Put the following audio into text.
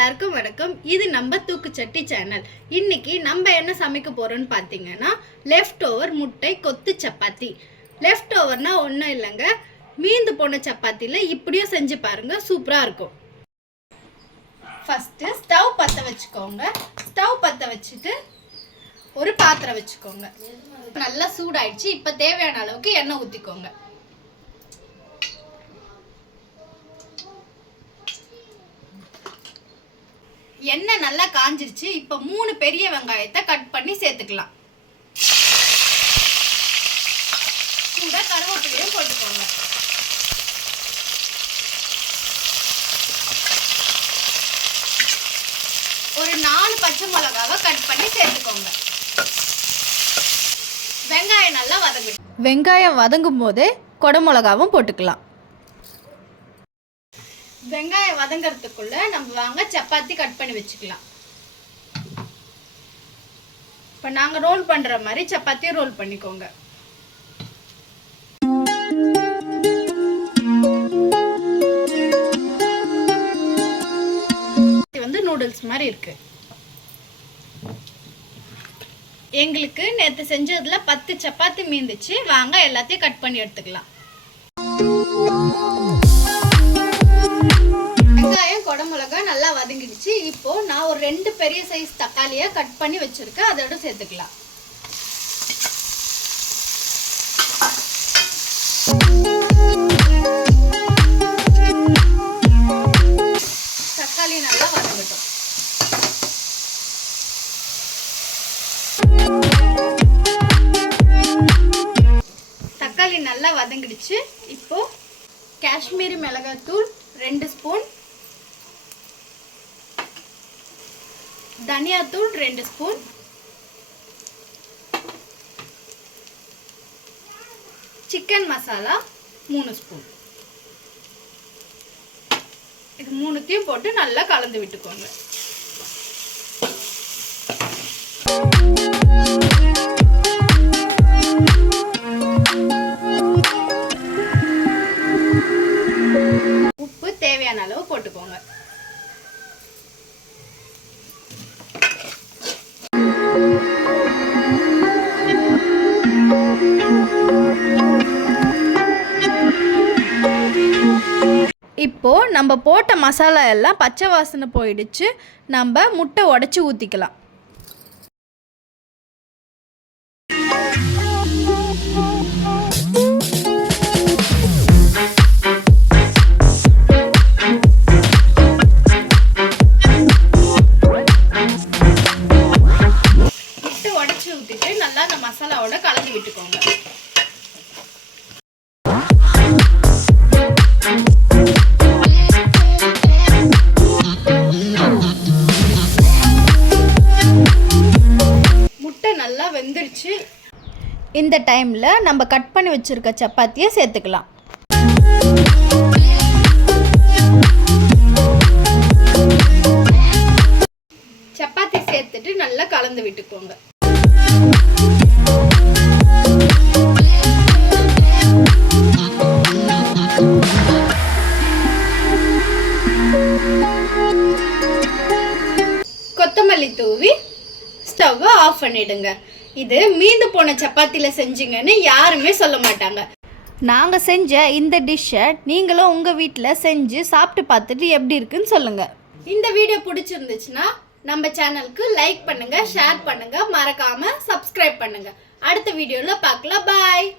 எல்லாருக்கும் வணக்கம். இது நம்ம தூக்குச்சட்டி சேனல். இன்னைக்கு நம்ம என்ன சமைக்க போறோம்னு பார்த்தீங்கன்னா லெஃப்ட் ஓவர் முட்டை கொத்து சப்பாத்தி. லெஃப்ட் ஓவர்னா ஒன்றும் இல்லைங்க, மீந்து போன சப்பாத்தியில் இப்படியும் செஞ்சு பாருங்க, சூப்பராக இருக்கும். ஃபஸ்ட்டு ஸ்டவ் பற்ற வச்சுக்கோங்க. ஸ்டவ் பற்ற வச்சுட்டு ஒரு பாத்திரம் வச்சுக்கோங்க. நல்லா சூடாயிடுச்சு. இப்போ தேவையான அளவுக்கு எண்ணெய் ஊற்றிக்கோங்க. எண்ணெய் நல்லா காஞ்சிருச்சு. இப்போ 3 பெரிய வெங்காயத்தை கட் பண்ணி சேர்த்துக்கலாம். கூட கருவேப்பிலையும் போட்டுக்கோங்க. ஒரு 4 பச்சை மிளகாவை கட் பண்ணி சேர்த்துக்கோங்க. வெங்காயம் நல்லா வதங்கட்டும். வெங்காயம் வதங்கும் போதே குடமிளகாவும் போட்டுக்கலாம். வெங்காயம் வதங்கிறதுக்குள்ள நம்ம வாங்க சப்பாத்தி கட் பண்ணி வச்சுக்கலாம். இப்போ நாங்கள் ரோல் பண்ணுற மாதிரி சப்பாத்தியை ரோல் பண்ணிக்கோங்க. இது வந்து நூடுல்ஸ் மாதிரி இருக்கு. எங்களுக்கு நேற்று செஞ்சதுல 10 சப்பாத்தி மீந்துச்சு. வாங்க எல்லாத்தையும் கட் பண்ணி எடுத்துக்கலாம். வெங்காயம் குடமிளகா நல்லா வதங்கிடுச்சு. இப்போ நான் ஒரு 2 பெரிய சைஸ் தக்காளியை கட் பண்ணி வச்சிருக்கேன், அதோட சேர்த்துக்கலாம். தக்காளி நல்லா வதங்கட்டும். தக்காளி நல்லா வதங்கிடுச்சு. இப்போ காஷ்மீரி மிளகாய்த்தூள் 2 ஸ்பூன், தனியாத்தூள் 2 ஸ்பூன், சிக்கன் மசாலா 3 ஸ்பூன். இது 3த்தையும் போட்டு நல்லா கலந்து விட்டுக்கோங்க. உப்பு தேவையான அளவு போட்டுக்கோங்க. இப்போ நம்ம போட்ட மசாலா எல்லாம் பச்சை வாசனை போயிடுச்சு. நம்ம முட்டை உடைச்சி ஊற்றிக்கலாம். முட்டை உடைச்சி ஊற்றிட்டு நல்லா அந்த மசாலாவோட கலந்து விட்டுக்கோங்க. நல்லா வெந்துடுச்சு. இந்த டைம்ல நம்ம கட் பண்ணி வச்சிருக்க சப்பாத்தியை சேர்த்துக்கலாம். சப்பாத்தி சேர்த்துட்டு நல்லா கலந்து விட்டுக்கோங்க. கொத்தமல்லி தூவி ஸ்டவ்வை ஆஃப் பண்ணிடுங்க. இது மீந்து போன சப்பாத்தியில் செஞ்சீங்கன்னு யாருமே சொல்ல மாட்டாங்க. நாங்கள் செஞ்ச இந்த டிஷ்ஷை நீங்களும் உங்கள் வீட்டில் செஞ்சு சாப்பிட்டு பார்த்துட்டு எப்படி இருக்குன்னு சொல்லுங்கள். இந்த வீடியோ பிடிச்சிருந்துச்சுன்னா நம்ம சேனலுக்கு லைக் பண்ணுங்கள், ஷேர் பண்ணுங்கள், மறக்காமல் சப்ஸ்கிரைப் பண்ணுங்கள். அடுத்த வீடியோவில் பார்க்கலாம். பாய்.